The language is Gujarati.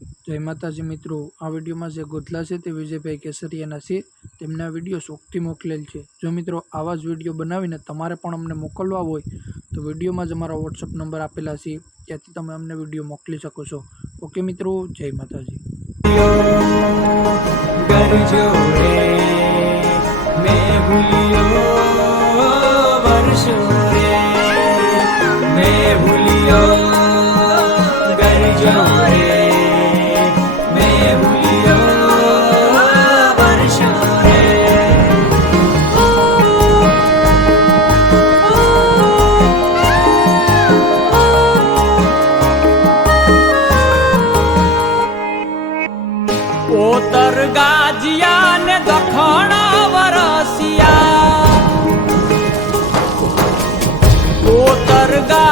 જય માતાજી મિત્રો, આ વિડીયોમાં જે ગોધલા છે તે વિજયભાઈ કેસરિયાના છે. તેમને વીડિયો શોખથી મોકલેલ છે. જો મિત્રો આવા જ વીડિયો બનાવીને તમારે પણ અમને મોકલવા હોય, તો વિડીયોમાં જ અમારા વોટ્સઅપ નંબર આપેલા છે. ત્યાંથી તમે અમને વીડિયો મોકલી શકો છો. ઓકે મિત્રો, જય માતાજી. ઓતર ગાજિયા ને દખણ વરસિયા. ઓતર ગા